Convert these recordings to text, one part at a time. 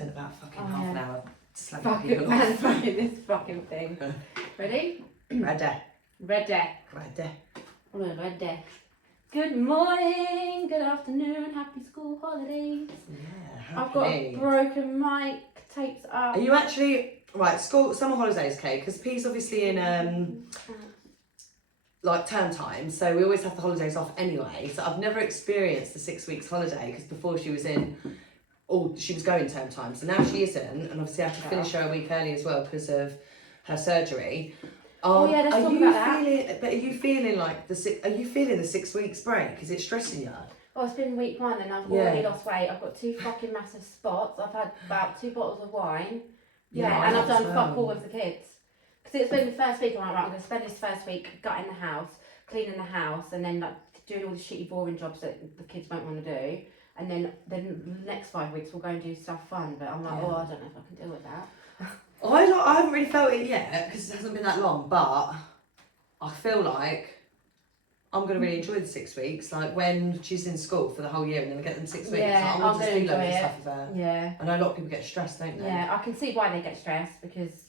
spent about fucking half an hour slagging fucking people off. fucking this fucking thing. Ready? Ready. Ready. Good morning, good afternoon, happy school holidays. Yeah, I've got a broken mic, tapes up. Are you actually right? School summer holidays, okay? Because P's obviously in like term time, so we always have the holidays off anyway. So I've never experienced the 6 weeks holiday because before she was in, she was going term time. So now she isn't, and obviously I have to finish her a week early as well because of her surgery. Oh yeah, let's talk about that. But are you feeling like Are you feeling the 6 weeks break? Is it stressing you? Oh, it's been week 1 and I've already lost weight. I've got 2 fucking massive spots. I've had about 2 bottles of wine. Yeah, and I've done fuck all with the kids. Because it's been the first week, I'm like, right, I'm going to spend this first week gutting the house, cleaning the house, and then like doing all the shitty boring jobs that the kids won't want to do. And then the next 5 weeks we'll go and do stuff fun. But I'm like, oh, I don't know if I can deal with that. I haven't really felt it yet because it hasn't been that long, but I feel like I'm going to really enjoy the 6 weeks. Like when she's in school for the whole year and then I get them 6 weeks, Yeah, like, I'm going to just do loads of it. stuff with her. Yeah. I know a lot of people get stressed, don't they? Yeah, I can see why they get stressed because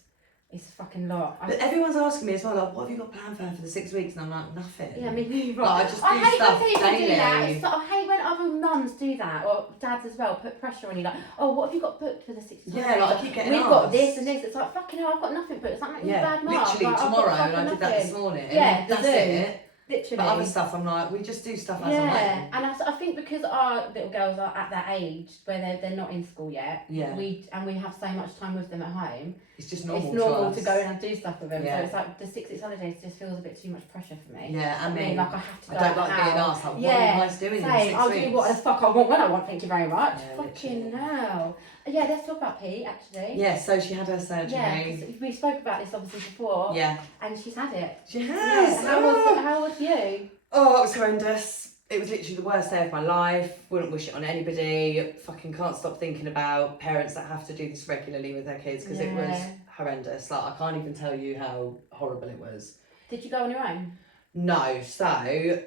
it's a fucking lot. But everyone's asking me as well, like, what have you got planned for her for the 6 weeks? And I'm like, nothing. Yeah, me neither. Like, I just do hate stuff when people daily. do that. I hate when other mums do that, or dads as well, put pressure on you, like, oh, what have you got booked for the 6 weeks? Yeah, like I keep getting We've asked. got this and this. It's like, fucking hell, I've got nothing booked. It's like, yeah, bad mark. literally like, tomorrow, and I did that this morning. Yeah, that's it. Literally. But other stuff, I'm like, we just do stuff as and when. Yeah, and I think because our little girls are at that age where they're not in school yet, we have so much time with them at home. It's just normal. It's normal to go and do stuff with them. Yeah. So it's like the 6 weeks holidays just feels a bit too much pressure for me. Yeah, I mean, like I have to go I don't like being asked, like, what are you guys doing in 6 weeks? I'll do what the fuck I want when I want, thank you very much. Yeah, fucking hell. Yeah, let's talk about Pete actually. Yeah, so she had her surgery. Yeah, 'cause we spoke about this obviously before. Yeah. And she's had it. She has. Yeah. How was you? Oh, it was horrendous. It was literally the worst day of my life. Wouldn't wish it on anybody. Fucking can't stop thinking about parents that have to do this regularly with their kids because it was horrendous. Like, I can't even tell you how horrible it was. Did you go on your own? No. So,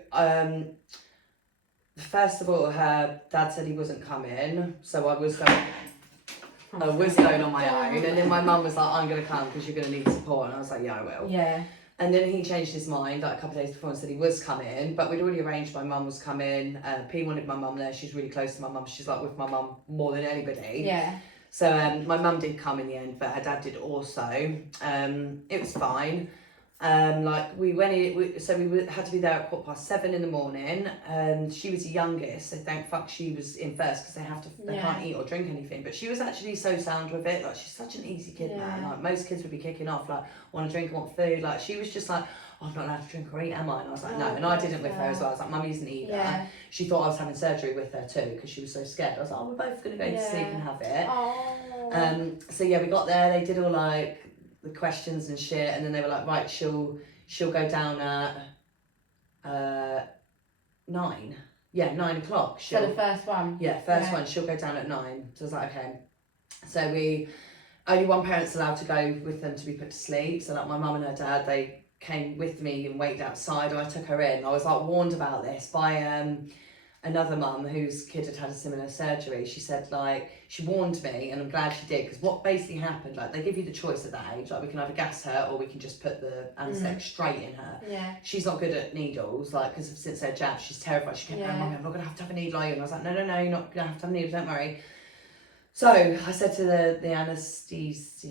first of all, her dad said he wasn't coming, so I was going on my own, and then my mum was like, I'm going to come because you're going to need support, and I was like, yeah, I will. Yeah. And then he changed his mind like a couple of days before and said he was coming, but we'd already arranged my mum was coming. P wanted my mum there. She's really close to my mum. She's like with my mum more than anybody. Yeah. So my mum did come in the end, but her dad did also. It was fine. Like we went in, we had to be there at 7:15 in the morning. She was the youngest, so thank fuck she was in first because they can't eat or drink anything. But she was actually so sound with it. Like she's such an easy kid, man. Like most kids would be kicking off, like want to drink, want food. Like she was just like, oh, I'm not allowed to drink or eat, am I? And I was like, no. And I didn't with her as well. I was like, Mummy isn't either. Yeah. She thought I was having surgery with her too because she was so scared. I was like, oh, we're both gonna go to sleep and have it. Oh. So yeah, we got there. They did all like the questions and shit, and then they were like, right, she'll go down at 9. Yeah, 9 o'clock. So the first one? Yeah, first one. She'll go down at 9. So I was like, okay. So only one parent's allowed to go with them to be put to sleep. So like my mum and her dad, they came with me and waited outside, and I took her in. I was like warned about this by another mum whose kid had a similar surgery. She said like, she warned me, and I'm glad she did, because what basically happened, like they give you the choice at that age, like we can either gas her or we can just put the anaesthetic straight in her. Yeah. She's not good at needles, like because since her jab, she's terrified. She kept going, Mummy, I'm not gonna have to have a needle, are you? And I was like, no, you're not gonna have to have a needle, don't worry. So I said to the anaesthetist,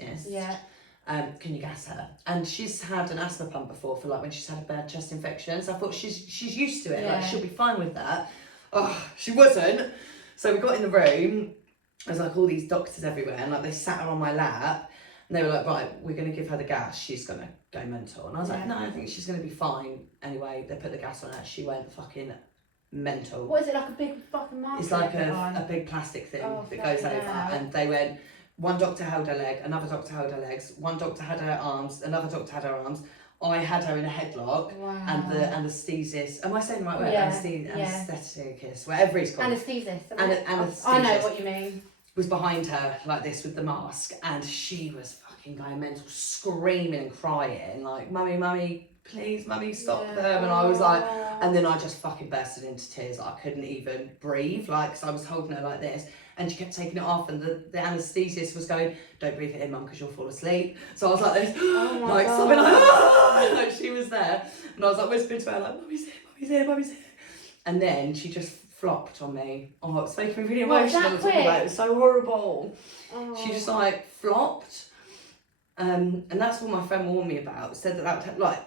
can you gas her? And she's had an asthma pump before for like when she's had a bad chest infection. So I thought she's used to it, like she'll be fine with that. Oh, she wasn't. So we got in the room. There's like all these doctors everywhere, and like they sat her on my lap, and they were like, right, we're gonna give her the gas. She's gonna go mental. And I was like, no, I think she's gonna be fine. Anyway, they put the gas on her. She went fucking mental. What is it, like a big fucking mask? It's like a big plastic thing that goes over. And they went. One doctor held her leg. Another doctor held her legs. One doctor had her arms. Another doctor had her arms. I had her in a headlock, and the anaesthetist. Am I saying the right word? Anaesthetist, whatever he's called. Anaesthetist. Anaesthetist. I know what you mean. Was behind her like this with the mask, and she was fucking going mental, screaming and crying like, "Mummy, please, Mummy, stop them!" And I was like, and then I just fucking bursted into tears. I couldn't even breathe, like, 'cause I was holding her like this. and she kept taking it off, and the anaesthetist was going, don't breathe it in, mum, because you'll fall asleep. So I was like this, like something like she was there, and I was like whispering to her like, mummy's here, mummy's here, mummy's here. And then she just flopped on me. Oh, it's making me really emotional to talk about it. It was so horrible. She just like flopped. And that's what my friend warned me about. Said that like,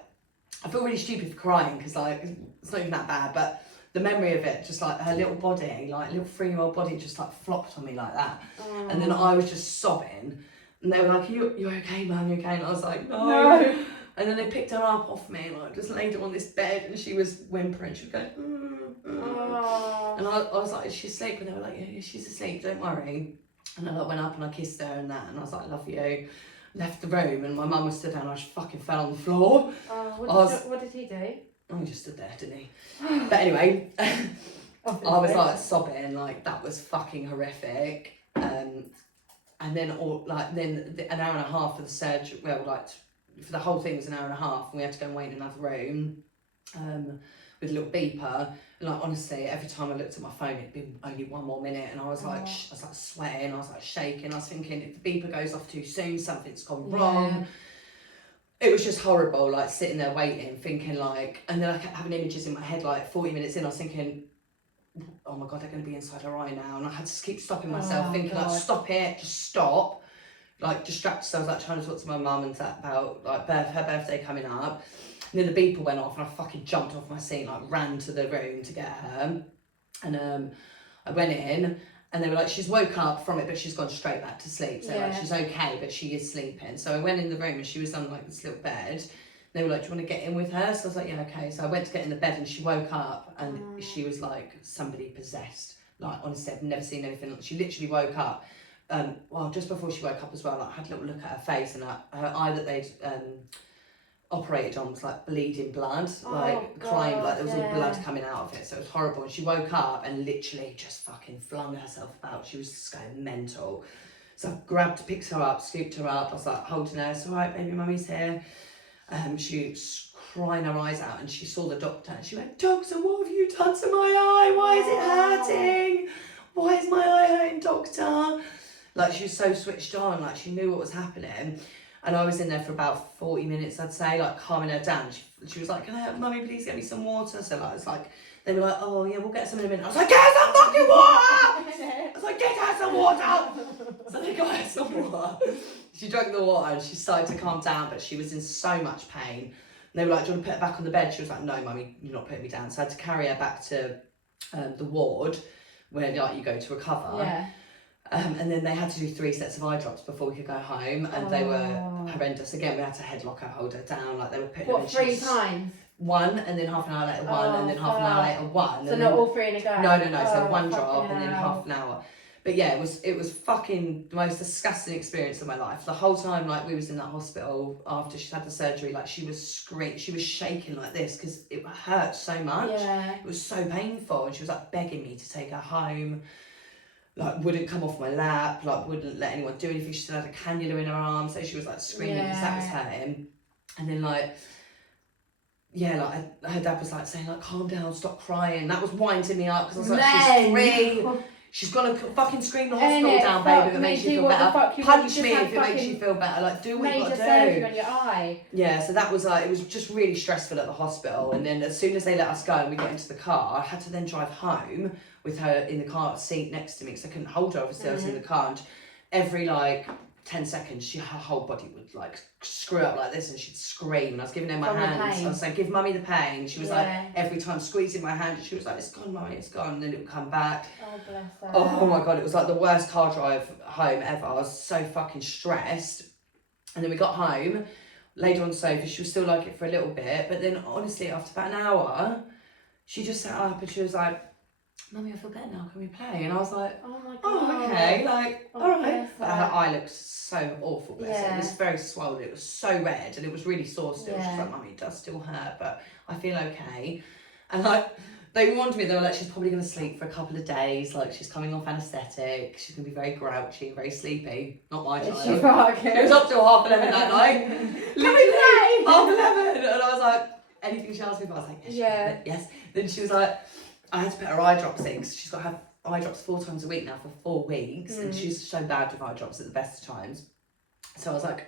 I feel really stupid for crying because like it's not even that bad, but the memory of it, just like her little body, like little 3-year-old body, just like flopped on me like that. And then I was just sobbing, and they were like, "You're okay, Mum? You okay?" And I was like, "No." And then they picked her up off me, and like just laid her on this bed, and she was whimpering. She was going, and I was like, "Is she asleep?" And they were like, "Yeah, she's asleep. Don't worry." And I like went up and I kissed her and that, and I was like, "Love you." Left the room, and my mum was stood down, and I just fucking fell on the floor. What did he do? Oh, he just stood there, didn't he? But anyway, I was like sobbing, like that was fucking horrific. And then an hour and a half for the surgery. Well, like for the whole thing was an hour and a half, and we had to go and wait in another room with a little beeper. And like honestly, every time I looked at my phone, it'd been only 1 more minute, and I was like, I was like sweating, I was like shaking. I was thinking, if the beeper goes off too soon, something's gone wrong. It was just horrible, like sitting there waiting, thinking like, and then I kept having images in my head, like 40 minutes in, I was thinking, oh my God, they're going to be inside her eye now. And I had to keep stopping myself, thinking like, stop it, just stop. Like distract yourself, like trying to talk to my mum and that about like her birthday coming up. And then the beeper went off, and I fucking jumped off my seat, like ran to the room to get her. And I went in, and they were like, she's woke up from it, but she's gone straight back to sleep. So like, she's okay, but she is sleeping. So I went in the room, and she was on like this little bed. They were like, do you want to get in with her? So I was like, yeah, okay. So I went to get in the bed, and she woke up, and she was like somebody possessed. Like honestly, I've never seen anything. She literally woke up. Well, just before she woke up as well, like, I had a little look at her face, and her eye that they'd operated on was like bleeding blood, like crying, like there was all blood coming out of it. So it was horrible. And she woke up and literally just fucking flung herself about. She was just going mental. So I picked her up, scooped her up. I was like holding her. It's all right, baby, mummy's here. She was crying her eyes out, and she saw the doctor, and she went, "Doctor, what have you done to my eye? Why is it hurting? Why is my eye hurting, doctor?" Like she was so switched on, like she knew what was happening. And I was in there for about 40 minutes, I'd say, like calming her down. She was like, "Can I have mummy please get me some water?" So like, it's like, they were like, "Oh yeah, we'll get some in a minute." I was like, "Get her some fucking water!" I was like, "Get her some water!" So they got her some water. She drank the water, and she started to calm down, but she was in so much pain. And they were like, "Do you want to put her back on the bed?" She was like, "No, mummy, you're not putting me down." So I had to carry her back to the ward where like you go to recover. Yeah. And then they had to do 3 sets of eye drops before we could go home, and they were horrendous. Again, we had to headlock her, hold her down, like they were putting her in. 3 times? 1, and then half an hour later 1, and then half an hour later 1. So not all 3 in a go? No. So 1 drop and then half an hour. But yeah, it was fucking the most disgusting experience of my life. The whole time, like we was in that hospital after she'd had the surgery, like she was shaking like this because it hurt so much. Yeah. It was so painful, and she was like begging me to take her home. Like wouldn't come off my lap, like wouldn't let anyone do anything. She still had a cannula in her arm, so she was like screaming because that was hurting. And then like, her dad was like saying like, "Calm down, stop crying." That was winding me up because I was like, she's 3. She's gonna fucking scream the hospital down, baby, if it makes you feel better. Punch me if it makes you feel better. Like, do what you gotta do. Major surgery on your eye. Yeah, so that was like, it was just really stressful at the hospital. And then as soon as they let us go and we got into the car, I had to then drive home with her in the car seat next to me because I couldn't hold her. Obviously, I was in the car, and every like 10 seconds, her whole body would like screw up like this, and she'd scream. And I was giving her my hands. I was saying, "Give mummy the pain." She was like, every time squeezing my hand, she was like, "It's gone, mummy, it's gone." And then it would come back. Oh, bless her. Oh my God, it was like the worst car drive home ever. I was so fucking stressed. And then we got home, laid her on the sofa. She was still like it for a little bit, but then honestly, after about an hour, she just sat up and she was like, "Mummy, I feel better now, can we play?" And I was like, "Oh my God. Oh, okay, like, all right." But her eye looked so awful, bless her. It was very swollen, it was so red, and it was really sore still. She was like, "Mummy, it does still hurt, but I feel okay." And like, they warned me, they were like, "She's probably going to sleep for a couple of days, like she's coming off anaesthetic, she's going to be very grouchy, very sleepy." Not my child. She was up till 11:30 that night. Literally, 11:30. And I was like, anything she asked me for, I was like, yes. Then she was like, I had to put her eye drops in because she's got to have eye drops 4 times a week now for 4 weeks, and she's so bad with eye drops at the best of times. So I was like,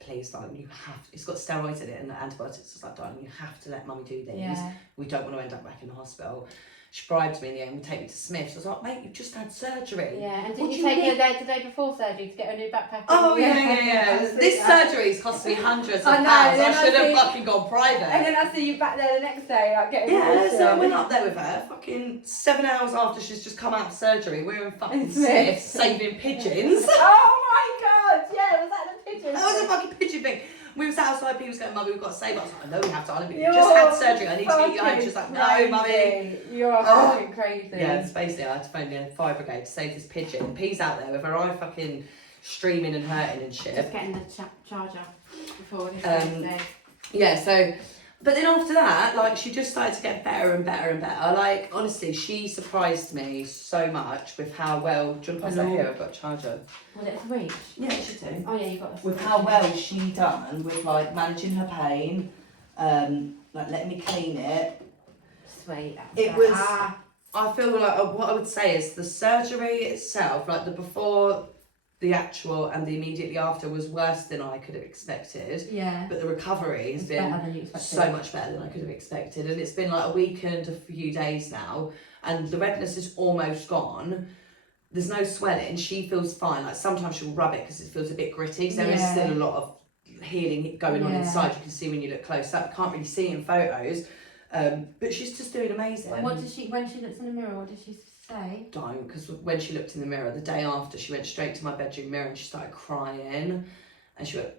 please, darling, you have to, it's got steroids in it and antibiotics. It's like, darling, you have to let mummy do these. Yeah. We don't want to end up back in the hospital. She bribed me in the end, would take me to Smith's. I was like, mate, you've just had surgery. Yeah, and did you take her there the day before surgery to get her new backpack? Oh, yeah. This surgery's cost me hundreds of pounds. I should have fucking gone private. And then I see you back there the next day, like getting so I went up there with her, fucking 7 hours after she's just come out of surgery. We were in fucking Smith's saving pigeons. Oh my god, yeah, was that the pigeon? That was a fucking pigeon thing. We was outside, people was going, Mummy, we've got to save us. I was like, I know we have to, darling, but you just had surgery. I need to get you home. She's like, no, Mummy. You're fucking crazy. Yeah, so basically I had to phone the fire brigade to save this pigeon. Pea's out there with her eye fucking streaming and hurting and shit. Just getting the charger before this day. Yeah, so, but then after that, like, she just started to get better and better and better. Like, honestly, she surprised me so much with how well, do you want to pass that here? I've got a charger. Was it a reach? Yeah, it should do. Oh yeah, you got the with how well she done with, like, managing her pain, like, letting me clean it. Sweet. It was, I feel like, what I would say is the surgery itself, like the before, the actual and the immediately after was worse than I could have expected. Yeah. But the recovery has been so much better than I could have expected. And it's been like a week and a few days now, and the redness is almost gone. There's no swelling. She feels fine. Like sometimes she'll rub it because it feels a bit gritty. So there is still a lot of healing going on inside. You can see when you look close up. Can't really see in photos. But she's just doing amazing. And what does she, when she looks in the mirror, what does she say? Don't, because when she looked in the mirror the day after, she went straight to my bedroom mirror and she started crying, and she went,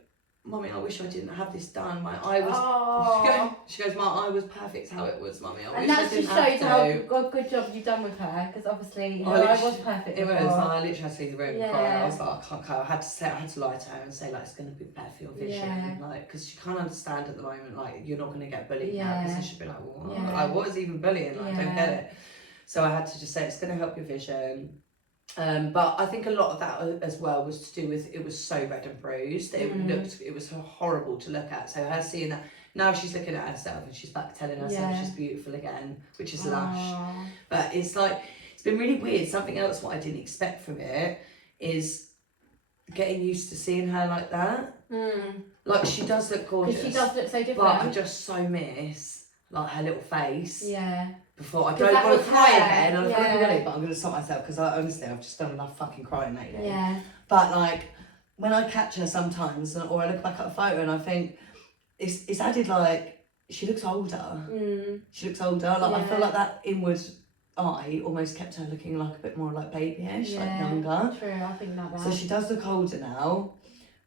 Mummy, I wish I didn't have this done. My eye was. She goes, my eye was perfect how it was, Mummy. I wish I didn't have to. And that how good job you've done with her, because obviously her eye was perfect. It was. I literally had to leave the room and cry. I was like, I can't cry. I had to lie to her and say, like, it's going to be better for your vision, like, because she can't understand at the moment, like, you're not going to get bullied now. Because she'd be like, what? Like, what is even bullying? Like, I don't get it. So I had to just say, it's going to help your vision. But I think a lot of that as well was to do with, it was so red and bruised. It was horrible to look at. So her seeing that, now she's looking at herself and she's back telling herself she's beautiful again, which is lush. But it's like, it's been really weird. Something else what I didn't expect from it is getting used to seeing her like that. Like, she does look gorgeous. Because she does look so different. But I just so miss, like, her little face. Yeah. Before I don't want to cry again, I feel like I'm gonna, but I'm gonna stop myself because honestly I've just done enough fucking crying lately. Yeah. But like when I catch her sometimes, or I look back at a photo and I think it's added, like, she looks older. She looks older. Like I feel like that inward eye almost kept her looking like a bit more like babyish, like younger. True, I think that. So she does look older now.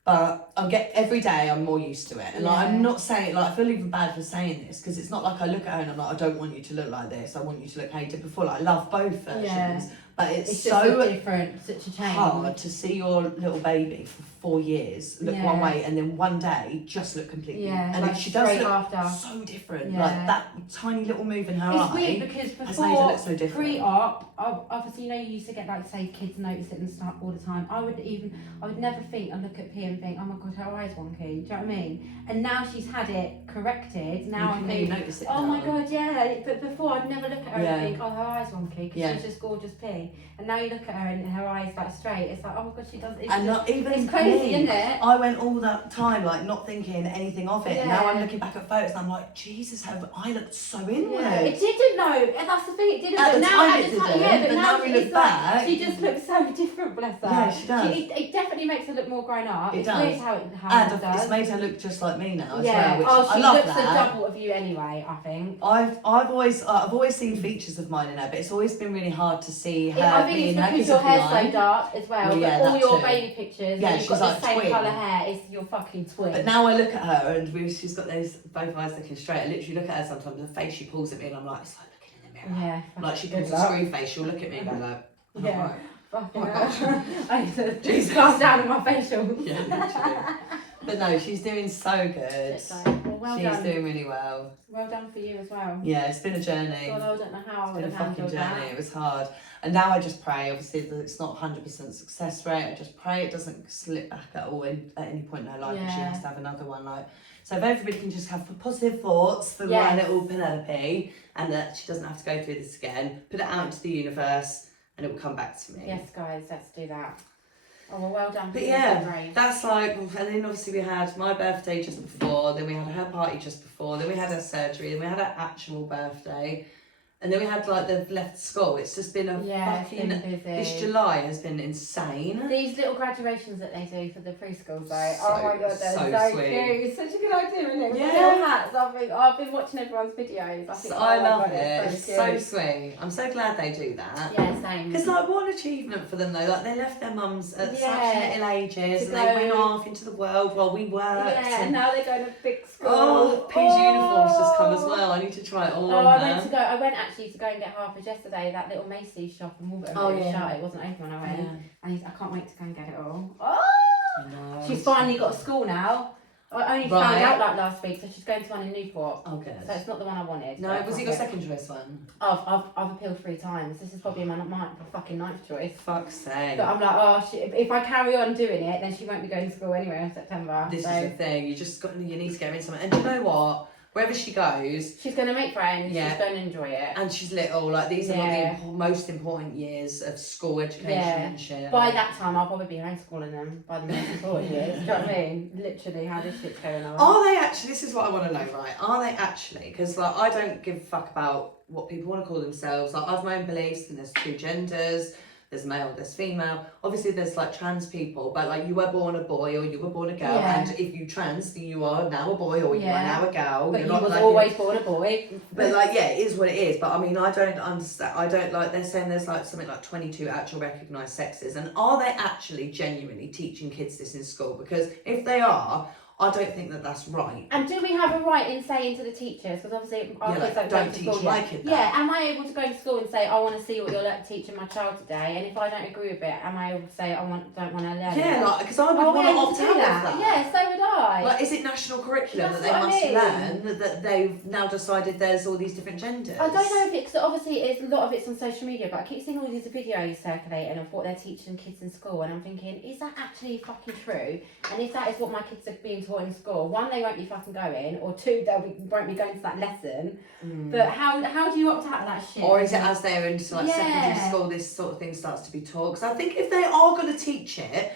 But every day I'm more used to it, and like I'm not saying, like, I feel even bad for saying this because it's not like I look at her and I'm like, I don't want you to look like this. I want you to look how you did before. Like, I love both versions, but it's so different, such a change. Hard to see your little baby for 4 years look one way and then one day just look completely. And like she does look after. so different. Like that tiny little move in her eye. It's weird because before pre-op, obviously, you know, you used to get, like, say, kids notice it and stuff all the time. I would never think and look at P and think, oh my god, her eye's wonky. Do you know what I mean? And now she's had it corrected. Now I think, notice it oh my god, yeah. But before I'd never look at her and think, oh, her eye's wonky because she's just gorgeous P. And now you look at her and her eye's like straight. It's like, oh my god, she does. It's crazy, isn't it? I went all that time like not thinking anything of it. And now I'm looking back at photos and I'm like, Jesus, her eye looked so inward. Yeah, it didn't though, and that's the thing, it didn't. At but the now, time at it the time, didn't, but now we look back. She just looks so different, bless her. Yeah, she does. It definitely makes her look more grown up. It does. How and it does. It's made her look just like me now as well, which she I love looks that. a double of you anyway, I think. I've always seen features of mine in her, but it's always been really hard to see her. I think it's because your hair's so dark as well. But all your baby pictures, you've got the same colour hair. It's your fucking twin. But now I look at her and she's got those both eyes looking straight. I literally look at her sometimes. The face she pulls at me, and I'm like, it's like looking in the mirror. Yeah. Like she pulls a screw face. She'll look at me and go like, yeah. Fucking hell. I need to just calm down on my facial. Yeah, literally. But no, she's doing so good. Well she's done. doing really well. Well done for you as well. Yeah, it's been a journey. God, I don't know how I would have handled that. It's been a fucking journey. It was hard. And now I just pray, obviously, that it's not 100% success rate. I just pray it doesn't slip back at all at any point in her life, and she has to have another one. Like, so if everybody can just have positive thoughts for my little Penelope, and that she doesn't have to go through this again, put it out into the universe, and it will come back to me. Yes, guys, let's do that. Oh, well done. But yeah, that's like, and then obviously we had my birthday just before, then we had her party just before, then we had her surgery, then we had her actual birthday. And then we had like they've left school. It's just been a fucking. This July has been insane. These little graduations that they do for the preschools, though. Oh my god, they're so sweet. cute. It's such a good idea, isn't it? Yeah. With little hats. I've been watching everyone's videos. I think I love it. It's so sweet. I'm so glad they do that. Yeah, same. Because like, what an achievement for them though. Like they left their mums at such little ages, and they went off into the world while we worked. Yeah, and now they're going to big school. Oh, P's uniforms just come as well. I need to try it all on. I went actually to go and get Harper's yesterday. That little Macy's shop in Wolverhampton. Shut. It wasn't open when I went. And I can't wait to go and get it all. Oh! I know. She's finally got a school now. I only found out like last week, so she's going to one in Newport. Oh, good. So it's not the one I wanted. No, was it your second choice one? I've appealed 3 times. This is probably my fucking 9th choice. Fuck's sake. But I'm like, if I carry on doing it, then she won't be going to school anyway in September. This is the thing. You need to get her in something. And you know what? Wherever she goes, she's going to make friends. She's going to enjoy it. And she's little. Like these are not the most important years of school education and shit. By that time, I'll probably be homeschooling them. By the most important years. Do you know what I mean? Literally, how this shit's going on. Are they actually? This is what I want to know, right? Are they actually? Because like I don't give a fuck about what people want to call themselves. Like I've my own beliefs, and there's 2 genders. There's male, there's female. Obviously, there's like trans people, but like you were born a boy or you were born a girl, and if you trans, you are now a boy or you are now a girl. But you're you not was like always born a boy. But like, yeah, it is what it is. But I mean, I don't understand. I don't like. They're saying there's like something like 22 actual recognised sexes, and are they actually genuinely teaching kids this in school? Because if they are, I don't think that that's right. And do we have a right in saying to the teachers, because obviously our kids don't teach school like it. Yeah, am I able to go to school and say I want to see what you're teaching my child today? And if I don't agree with it, am I able to say don't want to learn? Yeah, like because I would want to opt out of that. Yeah, so would I. Like, is it national curriculum that they must learn that they've now decided there's all these different genders? I don't know if it's obviously a lot of it's on social media, but I keep seeing all these videos circulating of what they're teaching kids in school, and I'm thinking, is that actually fucking true? And if that is what my kids are being taught in school, 1, they won't be fucking going, or 2, won't be going to that lesson. But how do you opt out of that shit? Or is it as they're into secondary school, this sort of thing starts to be taught? Because I think if they are going to teach it,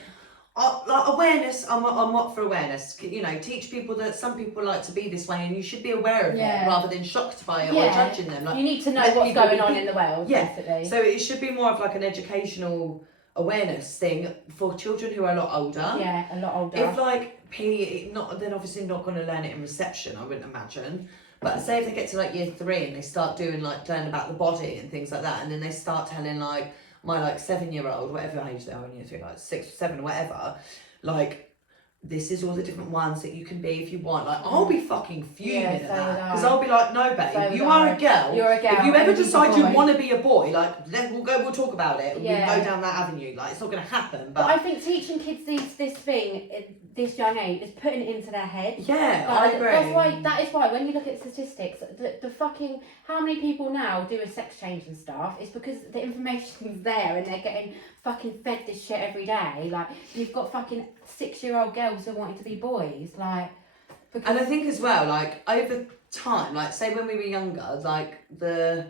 like awareness, I'm not for awareness. You know, teach people that some people like to be this way, and you should be aware of it rather than shocked by it or judging them. Like, you need to know what's going on in the world, basically. So it should be more of like an educational awareness thing for children who are a lot older. Yeah, a lot older. If like then obviously not going to learn it in reception, I wouldn't imagine. But say if they get to like year 3 and they start doing like learn about the body and things like that, and then they start telling like my like 7-year-old, whatever age they are in year 3, like 6 or 7, whatever, like this is all the different ones that you can be if you want. Like I'll be fucking fuming at that, because I'll be like, no babe, you are a girl. You're a girl. If you ever decide you want to be a boy, like then we'll talk about it. We'll go down that avenue. Like it's not going to happen. But I think teaching kids this thing at this young age is putting it into their head. Yeah, I agree. That is why when you look at statistics, the fucking how many people now do a sex change and stuff, it's because the information's there and they're getting fucking fed this shit every day. Like you've got fucking 6-year-old girls who are wanting to be boys, like. And I think as well, like over time, like say when we were younger, like the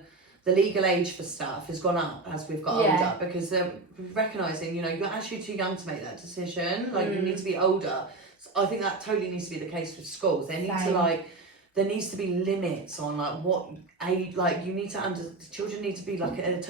legal age for stuff has gone up as we've got older, because they're recognising, you know, you're actually too young to make that decision. Like you need to be older. So I think that totally needs to be the case with schools. They need to like. There needs to be limits on like what age. Like you need to children need to be like a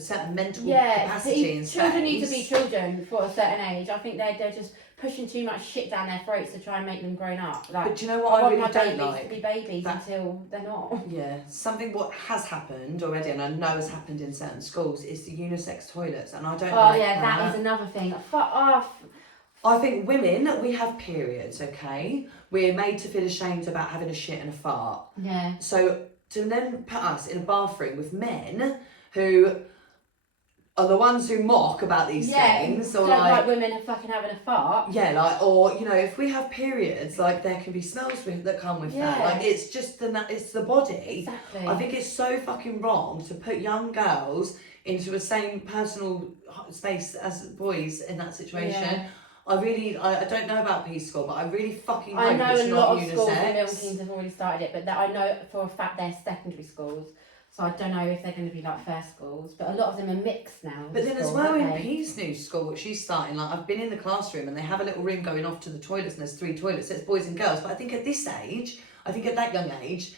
certain mental capacity and space. Children need to be children for a certain age. I think they're just pushing too much shit down their throats to try and make them grown up. Like, but do you know what I really don't like? To be babies until they're not. Yeah, something what has happened already, and I know has happened in certain schools, is the unisex toilets, and I don't. Oh yeah, that is another thing. Fuck off. I think women, we have periods, okay? We're made to feel ashamed about having a shit and a fart. Yeah. So to then put us in a bathroom with men who are the ones who mock about these things, or like women are fucking having a fart. Yeah, like, or you know, if we have periods, like there can be smells that come with that. Like it's just it's the body. Exactly. I think it's so fucking wrong to put young girls into the same personal space as boys in that situation. Yeah. I don't know about preschool, but I really fucking hope it's not unisex. I know a lot of schools in Milton Keynes have already started it, but I know for a fact they're secondary schools. So I don't know if they're going to be like first schools, but a lot of them are mixed now. But then as well in P's new school, what she's starting, like I've been in the classroom and they have a little room going off to the toilets and there's 3 toilets, so it's boys and girls. But I think at this age, at that young age,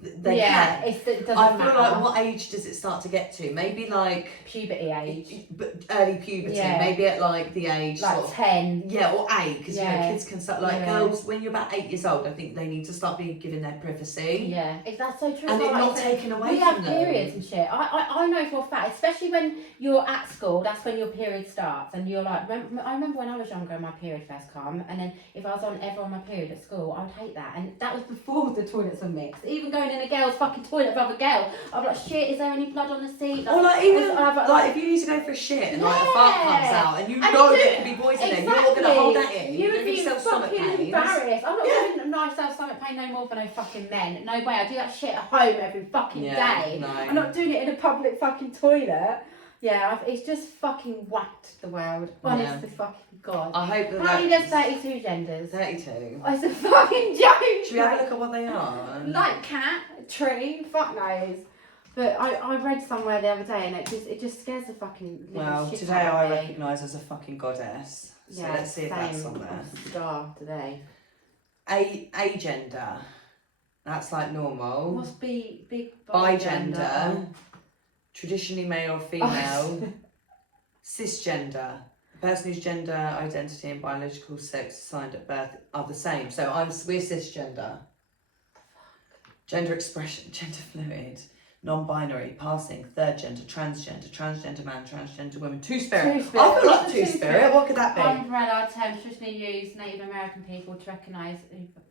they can. It doesn't I feel matter. like what age does it start to get to? Maybe like puberty age, but early puberty. Maybe at like the age like sort of, 10. Yeah, or 8, because you know kids can start like girls when you're about 8 years old. I think they need to start being given their privacy. Yeah, that's so true. And it not taken away from them. We have periods and shit. I know for a fact, especially when you're at school, that's when your period starts, and you're like. I remember when I was younger, my period first come, and then if I was ever on my period at school, I would hate that, and that was before the toilets were mixed. Even going in a girl's fucking toilet with other girl, I'd be like, shit, is there any blood on the seat? Or like even like if you need to go for a shit and like a fart comes out and you know there could be boys in there, you're not gonna hold that in. You would be fucking embarrassed. I'm not doing myself stomach pain no more for no fucking men. No way. I do that shit at home every fucking day. No. I'm not doing it in a public fucking toilet. Yeah, it's just fucking whacked the world. Honest to fucking God. I hope that. How many there's 32 genders? 32. Oh, it's a fucking joke. Should we have a look at what they are? Like cat, tree, fuck knows. But I read somewhere the other day and it just scares the fucking well, shit today out I of me. recognise as a fucking goddess. So let's see if that's on there. Star today. Agender. That's like normal. What's big Bigender. Traditionally male or female. Cisgender. A person whose gender identity and biological sex assigned at birth are the same. So we're cisgender. Gender expression, gender fluid. Non-binary, passing, third gender, transgender man, transgender woman, two-spirit. I feel like two-spirit. What could that be? Umbrella term traditionally used Native American people to recognise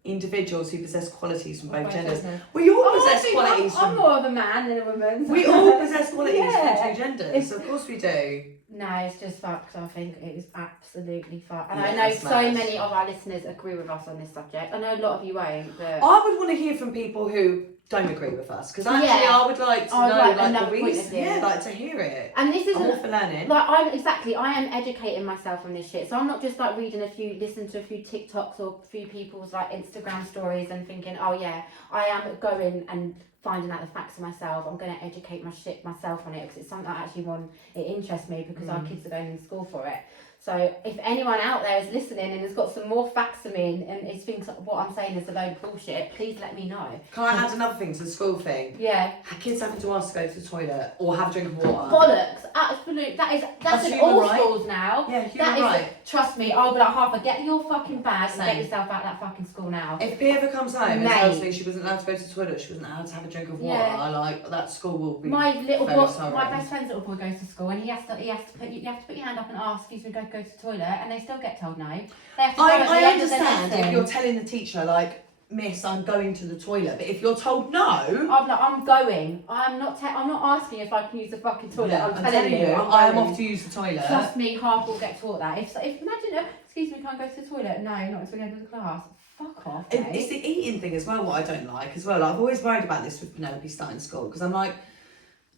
individuals who possess qualities from both genders. We all possess qualities. I'm more of a man than a woman. We all possess qualities from 2 genders. Of course we do. No, it's just fucked. I think it is absolutely fucked. And I know so many of our listeners agree with us on this subject. I know a lot of you won't, but I would want to hear from people who don't agree with us, because actually I would like to know like the reason. Yeah, like to hear it. And this isn't I'm all for learning. Like I am educating myself on this shit. So I'm not just like listening to a few TikToks or a few people's like Instagram stories and thinking, oh yeah, I am going and finding out the facts for myself. I'm going to educate myself on it because it's something I actually want. It interests me because our kids are going in school for it. So if anyone out there is listening and has got some more facts to me and thinks what I'm saying is a load of bullshit, please let me know. Can I add another thing to the school thing? Yeah. Kids having to ask to go to the toilet or have a drink of water. Bollocks. Absolute. That's in all schools now. Yeah, human right. Trust me, I'll be like, Harper, get your fucking bag and get yourself out of that fucking school now. If P ever comes home and tells me she wasn't allowed to go to the toilet, she wasn't allowed to have a drink of water, like that school will be. My best friend's little boy goes to school and you have to put your hand up and ask, excuse me, go to the toilet, and they still get told no. They have to I understand if you're telling the teacher like, Miss, I'm going to the toilet, but if you're told no, I'm like, I'm going. I'm not asking if I can use the fucking toilet. Yeah, I'm telling you, I am off to use the toilet. Trust me, half will get taught that. If imagine, excuse me, can I go to the toilet? No, not until we go to the class. Fuck off. It's the eating thing as well. What I don't like as well. Like, I've always worried about this with Penelope starting school because I'm like.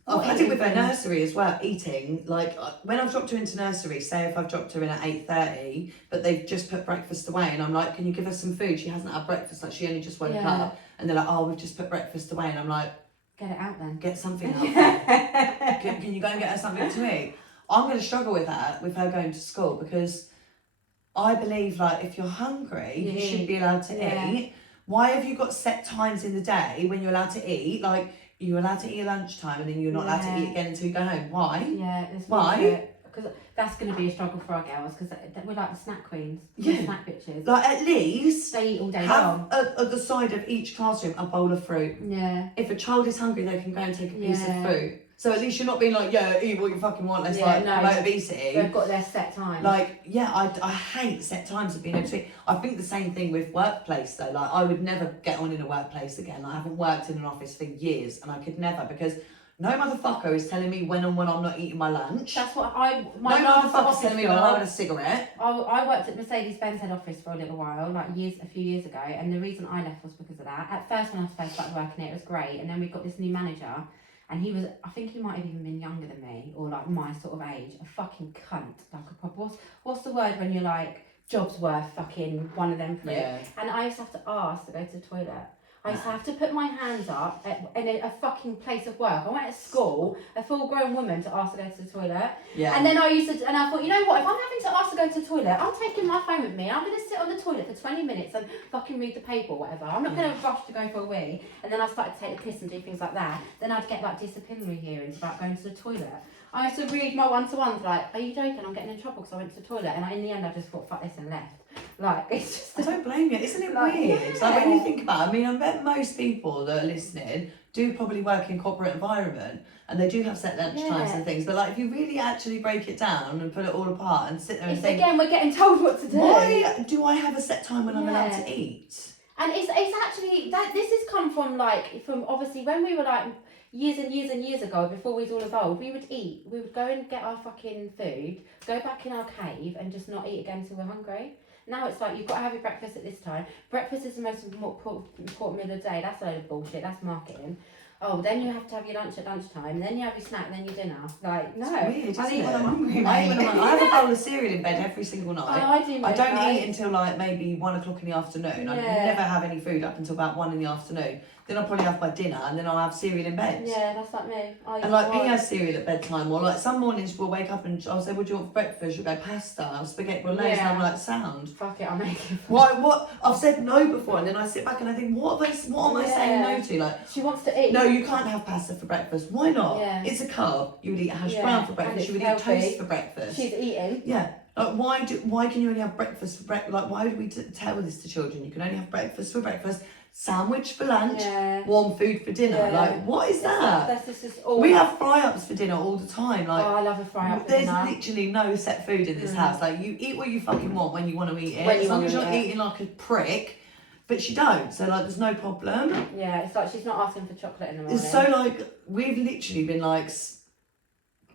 I've had it with her nursery as well, eating. Like, when I've dropped her into nursery, say if I've dropped her in at 8:30, but they've just put breakfast away, and I'm like, can you give her some food? She hasn't had breakfast, like she only just woke up. And they're like, oh, we've just put breakfast away. And I'm like, get it out then. Get something out. Can you go and get her something to eat? I'm going to struggle with that, with her going to school, because I believe, like, if you're hungry, you should be allowed to eat. Why have you got set times in the day when you're allowed to eat? Like, you're allowed to eat at lunchtime and then you're not allowed to eat again until you go home. Why? Yeah, why? Because that's going to be a struggle for our girls because we're like the snack queens, snack bitches. Like, at least they eat all day long. Have at the side of each classroom a bowl of fruit. Yeah. If a child is hungry, they can go and take a piece of fruit. So at least you're not being like, eat what you fucking want. Let's promote obesity. They've got their set time. Like, I hate set times of being able to eat. I think the same thing with workplace though. Like, I would never get on in a workplace again. I haven't worked in an office for years, and I could never, because no motherfucker is telling me when I'm not eating my lunch. That's what no motherfucker's telling me when I want a cigarette. I worked at Mercedes-Benz head office for a little while, like a few years ago, and the reason I left was because of that. At first, when I first started working it was great, and then we got this new manager. And I think he might have even been younger than me, or like my sort of age. A fucking cunt, like a proper. What's the word when you're like jobs worth fucking one of them? Yeah. And I used to have to ask to go to the toilet. I used to have to put my hands up in a fucking place of work. I went to school, a full-grown woman, to ask to go to the toilet. Yeah. And then I thought, you know what? If I'm having to ask to go to the toilet, I'm taking my phone with me. I'm going to sit on the toilet for 20 minutes and fucking read the paper or whatever. I'm not going to rush to go for a wee. And then I started to take the piss and do things like that. Then I'd get like disciplinary hearings about going to the toilet. I used to read my one-to-ones like, are you joking? I'm getting in trouble because I went to the toilet. And in the end, I just thought, fuck this, and left. Like, it's just... I don't blame you. Isn't it weird? Yeah. Like, when you think about it, I mean, I bet most people that are listening do probably work in corporate environment and they do have set lunch times and things. But, like, if you really actually break it down and put it all apart and sit there and think... Again, we're getting told what to do. Why do I have a set time when I'm allowed to eat? And it's actually... this has come from obviously when we were, like... Years and years and years ago, before we was all evolved, we would eat. We would go and get our fucking food, go back in our cave, and just not eat again until we're hungry. Now it's like, you've got to have your breakfast at this time. Breakfast is the most important meal of the day. That's a load of bullshit. That's marketing. Oh, then you have to have your lunch at lunchtime, then you have your snack, then your dinner. Like, no. It's weird, I eat when I'm hungry, mate. I have a bowl of cereal in bed every single night. Oh, I do. I don't eat until like maybe 1 o'clock in the afternoon. I never have any food up until about 1 in the afternoon. Then I'll probably have my dinner and then I'll have cereal in bed. Yeah, that's like me. And like me has cereal at bedtime, or like some mornings we'll wake up and I'll say, what do you want for breakfast? She'll go pasta, or spaghetti bolognese, and I'm like, sound. Fuck it, I'll make it. What? I've said no before, and then I sit back and I think, what am I saying no to? Like, she wants to eat. No, you can't have pasta for breakfast. Why not? Yeah. It's a carb. You would eat hash brown for breakfast. You would eat toast for breakfast. She's eating. Yeah. Like, why can you only have breakfast for breakfast? Like, why would we tell this to children? You can only have breakfast for breakfast, sandwich for lunch, warm food for dinner. Yeah. Like, what is that? That's just all. We have fry-ups for dinner all the time. Like, I love a fry-up for there's dinner. literally no set food in this house. Like, you eat what you fucking want when you want to eat it. As long as you're not eating like a prick. But she don't, so like there's no problem. Yeah, it's like she's not asking for chocolate in the morning. It's so like, we've literally been like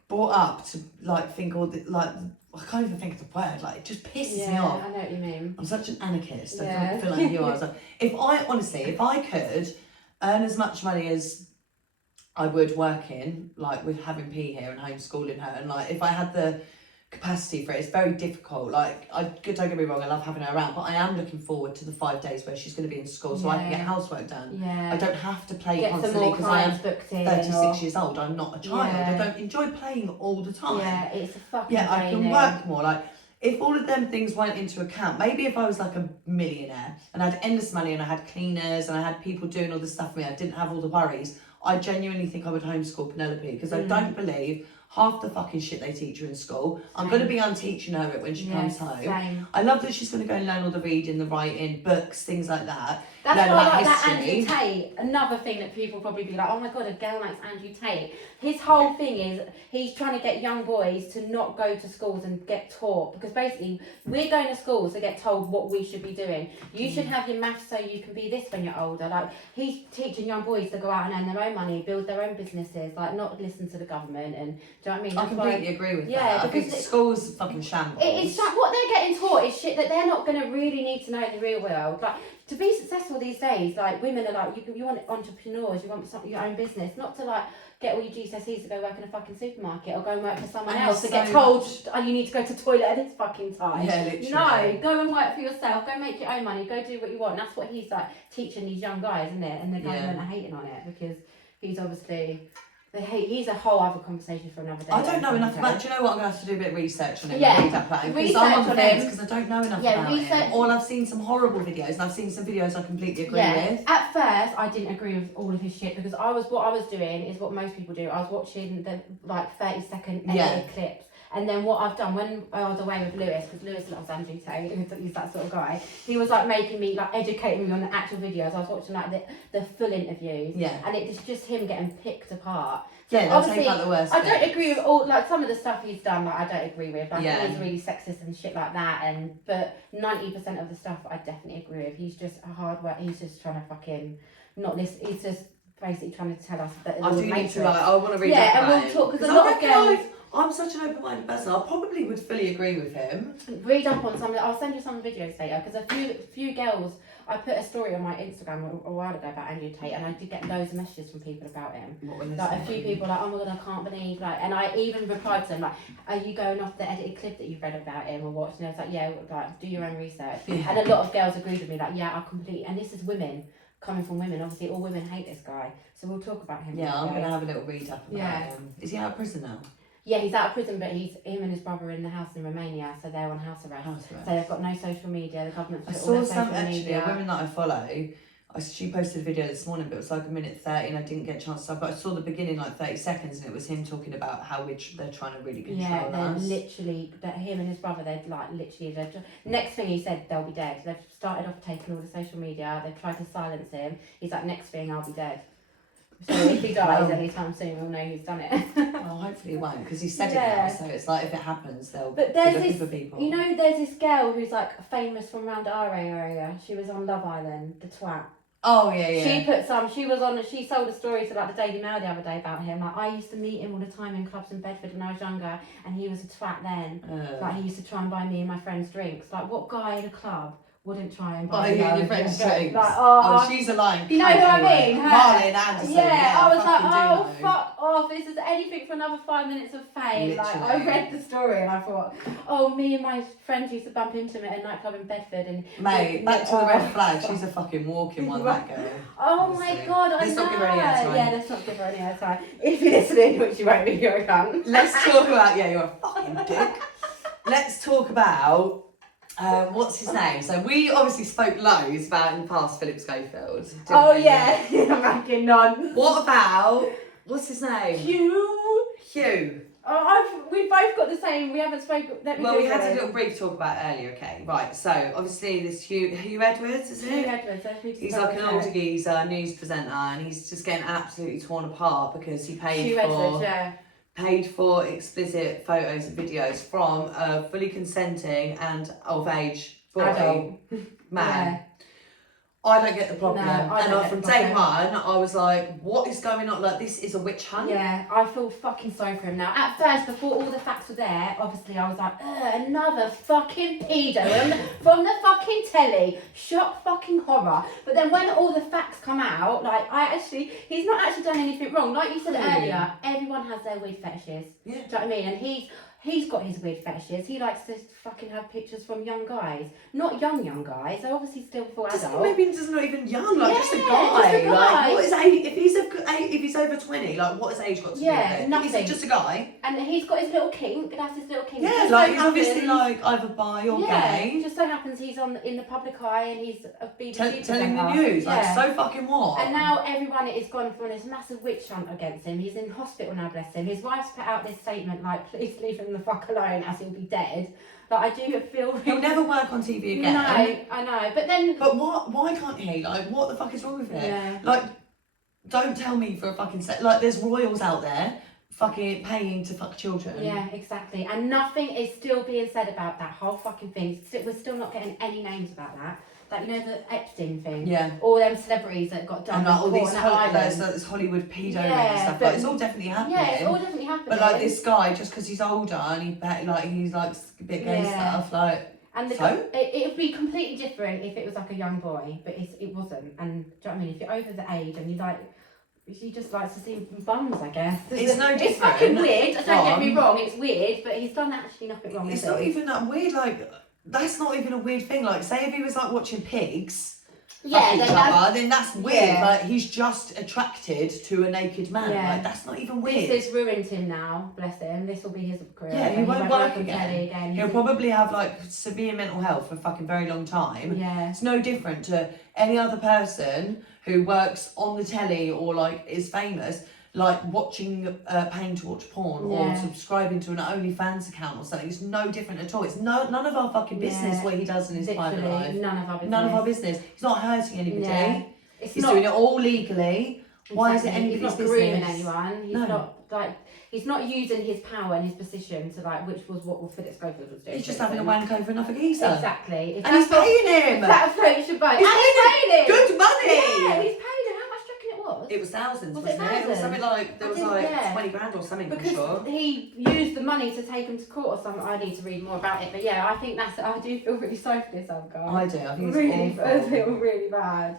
brought up to like think all the, like, I can't even think of the word, like it just pisses me off. I know what you mean. I'm such an anarchist. I feel like you are. So if I could earn as much money as I would working, like with having P here and homeschooling her, and like if I had the capacity for it, it's very difficult. Like, don't get me wrong, I love having her around, but I am looking forward to the 5 days where she's going to be in school so I can get housework done. I don't have to play constantly because I am 36 years old. I'm not a child. I don't enjoy playing all the time. Yeah, it's a fucking I can work more. Like, if all of them things went into account, maybe if I was like a millionaire and I had endless money and I had cleaners and I had people doing all this stuff for me, I didn't have all the worries, I genuinely think I would homeschool Penelope, because I don't believe half the fucking shit they teach her in school. I'm going to be unteaching her it when she comes home. Same. I love that she's going to go and learn all the reading, the writing, books, things like that. That's why I like that Andrew Tate. Another thing that people probably be like, oh my god, a girl likes Andrew Tate. His whole thing is he's trying to get young boys to not go to schools and get taught, because basically we're going to schools to get told what we should be doing. You should have your maths so you can be this when you're older. Like, he's teaching young boys to go out and earn their own money, build their own businesses, like not listen to the government. And do you know what I mean? I completely agree with that. I think schools fucking shambles. It's like what they're getting taught is shit that they're not going to really need to know in the real world. Like, to be successful these days, like women are like, you want entrepreneurs, you want your own business, not to like get all your GCSEs to go work in a fucking supermarket or go and work for someone else to get told, oh, you need to go to the toilet at this fucking time. Yeah, literally. No, go and work for yourself, go make your own money, go do what you want. And that's what he's like teaching these young guys, isn't it? And the government are hating on it because he's obviously... He's a whole other conversation for another day. I don't know enough about. Do you know what? I'm gonna have to do a bit of research on him. Yeah, read up because I'm on the fence because I don't know enough about him. Or I've seen some horrible videos, and I've seen some videos I completely agree with. At first, I didn't agree with all of his shit because what I was doing is what most people do. I was watching the like 30-second edited clips. And then what I've done when I was away with Lewis, because Lewis loves Andrew Tate, he's that sort of guy. He was like making me, like educating me on the actual videos. I was watching like the full interviews. Yeah. And it's just him getting picked apart. Yeah, they'll take out the worst. I don't agree with all, like some of the stuff he's done, like I don't agree with. Like he's really sexist and shit like that. But 90% of the stuff I definitely agree with. He's just a hard work. He's just trying to fucking not listen. He's just basically trying to tell us that I do need to I want to read up and we'll talk because a lot of girls. I'm such an open-minded person. I probably would fully agree with him. Read up on some. I'll send you some videos later because a few girls. I put a story on my Instagram a while ago about Andrew Tate, and I did get loads of messages from people about him. Like a few people like, oh my god, I can't believe like, and I even replied to them like, are you going off the edited clip that you've read about him or watched? And I was like, yeah, like do your own research. Yeah. And a lot of girls agreed with me like, yeah, I completely. And this is women. coming from women. Obviously, all women hate this guy, so we'll talk about him. Yeah, I'm gonna have a little read up about him. Is he out of prison now? Yeah, he's out of prison, but him and his brother are in the house in Romania, so they're on house arrest. So they've got no social media. The government's put all their social media. A woman that I follow. She posted a video this morning, but it was like 1:30, and I didn't get a chance to. But I saw the beginning, like 30 seconds, and it was him talking about how they're trying to really control us. Yeah, they're literally. Him and his brother, they're like literally. Next thing he said, they'll be dead. They've started off taking all the social media. They've tried to silence him. He's like, next thing, I'll be dead. So if he dies anytime soon, we'll know who's done it. Well, hopefully he won't, because he said it now. So it's like if it happens, they'll be looking for people. You know, there's this girl who's like famous from around our area. She was on Love Island, the twat. Oh yeah. She sold a story to like the Daily Mail the other day about him. Like, I used to meet him all the time in clubs in Bedford when I was younger, and he was a twat then. Like, he used to try and buy me and my friends drinks. Like, what guy in a club wouldn't try and buy you and your friends drinks? Like, she's a lying. You know who I mean? Marlon Anderson. Yeah, I was like, fuck off. This is anything for another 5 minutes of fame. Literally. Like, I read the story and I thought, me and my friends used to bump into him at a nightclub in Bedford. And mate, back to the red flag. She's a fucking walking one, that girl. Oh my God, I know. Let's not give her any airtime. Yeah, let's not give her any airtime. If you're listening, which you won't be, you're a cunt. Let's talk about, you're a fucking dick. Let's talk about, what's his name? So we obviously spoke loads about in the past Philip Schofield. Oh yeah, I'm fucking none. What about, what's his name? Hugh. Oh, we've both got the same. We haven't spoken. We had a little brief talk about it earlier. Okay, right. So obviously this Hugh Edwards, isn't it? Hugh Edwards. He's like an older geezer, news presenter, and he's just getting absolutely torn apart because he paid for explicit photos and videos from a fully consenting and of age boy man. Yeah. I don't get the problem. From day one, I was like, what is going on? Like, this is a witch hunt. Yeah, I feel fucking sorry for him now. At first, before all the facts were there, obviously I was like, another fucking pedo from the fucking telly. Shock fucking horror. But then when all the facts come out, like, he's not actually done anything wrong. Like you said earlier, everyone has their weird fetishes. Yeah. Do you know what I mean? And he's got his weird fetishes. He likes to fucking have pictures from young guys. Not young guys. They're obviously still full adult. Maybe he's not even young, like just a guy. Like, what is age? If he's over 20, like what has age got to do with it? Nothing. He's just a guy. And he's got his little kink. That's his little kink. Yeah, like he's obviously like either bi or gay. It just so happens he's in the public eye and he's a BBC telling the news. Like, so fucking what? And now everyone is gone for this massive witch hunt against him. He's in hospital now, bless him. His wife's put out this statement like, please leave him the fuck alone as he'll be dead. Like, I do feel... He'll never work on TV again. No, I know. But then... But why can't he? Like, what the fuck is wrong with it? Yeah. Like, don't tell me for a fucking like, there's royals out there fucking paying to fuck children. Yeah, exactly. And nothing is still being said about that whole fucking thing. We're still not getting any names about that. Like, you know, the Epstein thing? Yeah. All them celebrities that got done. And like all these Hollywood pedo and stuff. Like, it's all definitely happening. Yeah, it's all definitely happening. But like this guy, just because he's older and he's like a bit gay stuff, like. And it would be completely different if it was like a young boy, but it wasn't. And do you know what I mean? If you're over the age and she just likes to see bums, I guess. It's no different. It's fucking weird. Don't get me wrong, it's weird, but he's done actually nothing wrong. It's not even that weird. Like, that's not even a weird thing. Like, say if he was like watching pigs. Then that's weird. Yeah. Like, he's just attracted to a naked man. Yeah. Like, that's not even weird. This has ruined him now, bless him. This will be his career. Yeah, he won't work again. He'll probably have like severe mental health for a fucking very long time. Yeah. It's no different to any other person who works on the telly or like is famous, like watching paying to watch porn or subscribing to an OnlyFans account or something. It's no different at all. It's none of our fucking business what he does in his private life. None of our business. He's not hurting anybody. Yeah. He's doing it all legally. Exactly. Why is it anybody's business? He's not grooming anyone. He's not like he's not using his power and his position to like, which was what Philip Schofield was doing. He's just having a wank over another geezer. Exactly. And he's paying him. That floats your boat. He's paying him. Good money. Yeah, he's paid him. How much do you reckon it was? It was thousands, wasn't it? It was something like, there was like 20 grand or something, because I'm sure. He used the money to take him to court or something. I need to read more about it. But yeah, I think I do feel really sorry for this old guy. I do. I think it's really, awful. I feel really bad.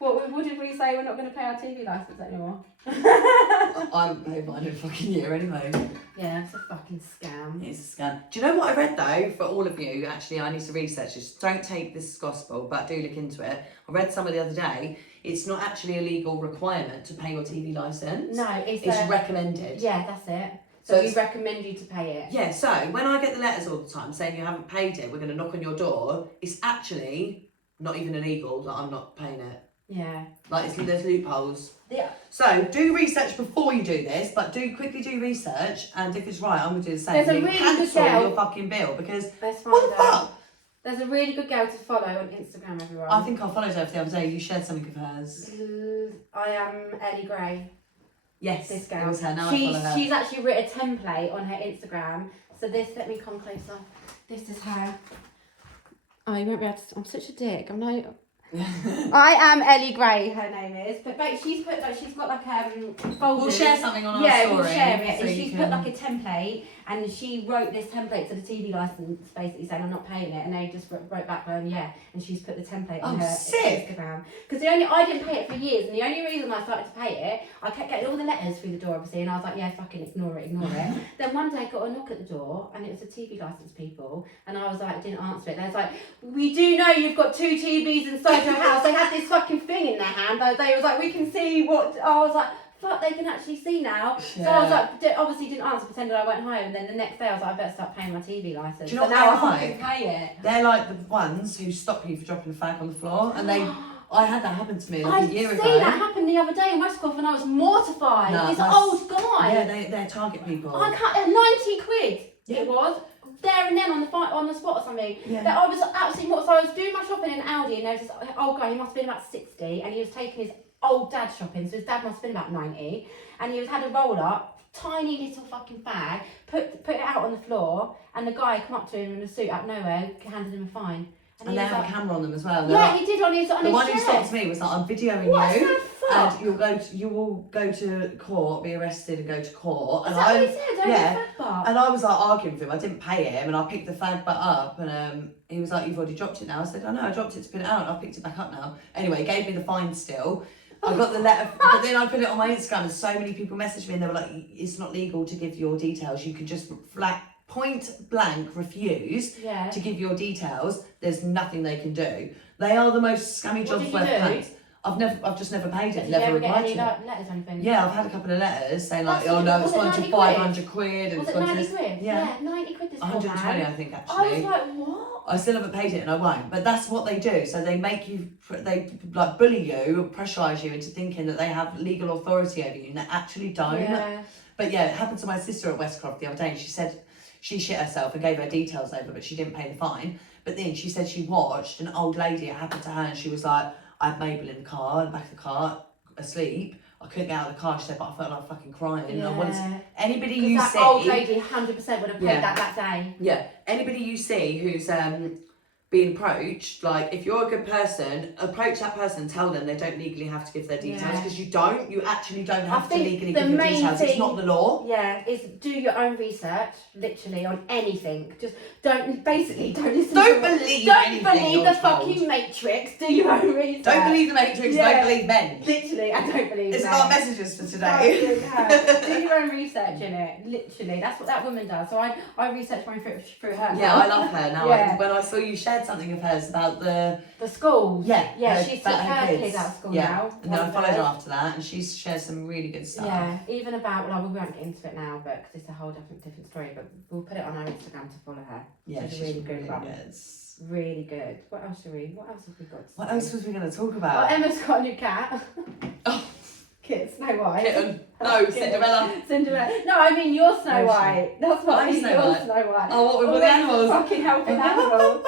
What did we say? We're not going to pay our TV licence anymore. I haven't paid mine in a fucking year anyway. Yeah, it's a fucking scam. It's a scam. Do you know what I read though? For all of you, actually, I need to research this. Don't take this as gospel, but do look into it. I read somewhere the other day. It's not actually a legal requirement to pay your TV licence. No, it's recommended. Yeah, that's it. So we recommend you to pay it. Yeah, so when I get the letters all the time saying you haven't paid it, we're going to knock on your door, it's actually not even illegal that I'm not paying it. Yeah. Like, there's loopholes. Yeah. So, do research before you do this, but quickly do research, and if it's right, I'm going to do the same. There's a really cancel good girl. your fucking bill, because Let's find what the out. fuck? There's a really good girl to follow on Instagram, everyone. I think I followed her the other day. You shared something of hers. I am Ellie Gray. Yes, this girl. it was her. Now I follow her. She's actually written a template on her Instagram. So let me come closer. This is her. Oh, you won't be able to. I'm such a dick. I'm not. I am Ellie Gray, her name is. But she's put she's got like folders. We'll share something on our story. story. We'll share it. So And she's put like a template, and she wrote this template to the TV licence, basically saying I'm not paying it, and they just wrote back going yeah, and she's put the template on her Instagram. Because I didn't pay it for years, and the only reason I started to pay it, I kept getting all the letters through the door, obviously, and I was like, yeah, fucking ignore it. Then one day I got a knock at the door, and it was the TV licence people, and I was like, didn't answer it. They was like, we do know you've got 2 TVs inside your house. They had this fucking thing in their hand. They was like, we can see what. I was like, fuck, they can actually see now. Yeah. So I was like, obviously didn't answer, pretended I went home. And then the next day I was like, I better start paying my TV licence. Do you know what now I fucking pay it. They're like the ones who stop you for dropping a fag on the floor, and I had that happen to me like a year ago. I've seen that happen the other day in Westcliff, and I was mortified. No, this old guy. Yeah, they're target people. I can't. 90 quid. Yeah. It was. There and then on the spot or something. Yeah. That I was absolutely mortified. So I was doing my shopping in Aldi, and there was this old guy. He must have been about 60, and he was taking his old dad shopping. So his dad must have been about 90, and he had a roll up, tiny little fucking bag, put it out on the floor, and the guy come up to him in a suit out of nowhere, handed him a fine. And they have a camera on them as well. Yeah, he did on his The one who stopped me was like, I'm videoing you, fuck? and you will go to court, be arrested, and go to court. Is And that what he said? yeah. And I was like arguing with him. I didn't pay him, and I picked the fag butt up, and he was like, "You've already dropped it now." I said, "I know, I dropped it to put it out. And I picked it back up now." Anyway, he gave me the fine still. I got the letter, but then I put it on my Instagram, and so many people messaged me, and they were like, "It's not legal to give your details. You can just point blank refuse to give your details. There's nothing they can do. They are the most scammy jobs worth pants. I've just never paid it. Never replied to it. Letters or anything? Yeah, I've had a couple of letters saying like, oh no, it's gone to 500 quid. Was it 90 quid? Yeah, 90 quid this 120, I think actually. I was like, what? I still haven't paid it and I won't. But that's what they do. So they make you, they like bully you, pressurise you into thinking that they have legal authority over you, and they actually don't. Yeah. But yeah, it happened to my sister at Westcroft the other day, and she said she shit herself and gave her details over, but she didn't pay the fine. But then she said she watched an old lady, it happened to her, and she was like, I had Mabel in the car, in the back of the car, asleep. I couldn't get out of the car. She said, but I felt like fucking crying. Yeah. I wanted to, anybody you that see, old lady 100% would have paid that day. Yeah, anybody you see who's being approached, like if you're a good person, approach that person, tell them they don't legally have to give their details, because you actually don't have to legally give your details. It's not the law. Yeah, is do your own research, literally, on anything. Just don't listen. Don't believe the fucking Matrix. Do your own research. Don't believe the Matrix. Yeah. Don't believe men. Literally, I don't believe It's men. our messages for today. Do your own research in it. Literally, that's what that woman does. So I researched mine through her. Yeah, I love her now. Yeah. When I saw you shared something of hers about the schools. Yeah, she's took her kids out of school now. And then I followed her after that, and she's shared some really good stuff. Yeah, even about, well, we won't get into it now, but because it's a whole different story, but we'll put it on our Instagram to follow her. Yeah, she's really good. Really good. What else have we got? What else was we going to talk about? Oh, Emma's got a new cat. Oh. Kit, Snow White. Kitten. No, Cinderella. No, I mean you're Snow White. That's what I mean, Snow you're White. Snow White. Oh, what with all the animals? Fucking helping animals.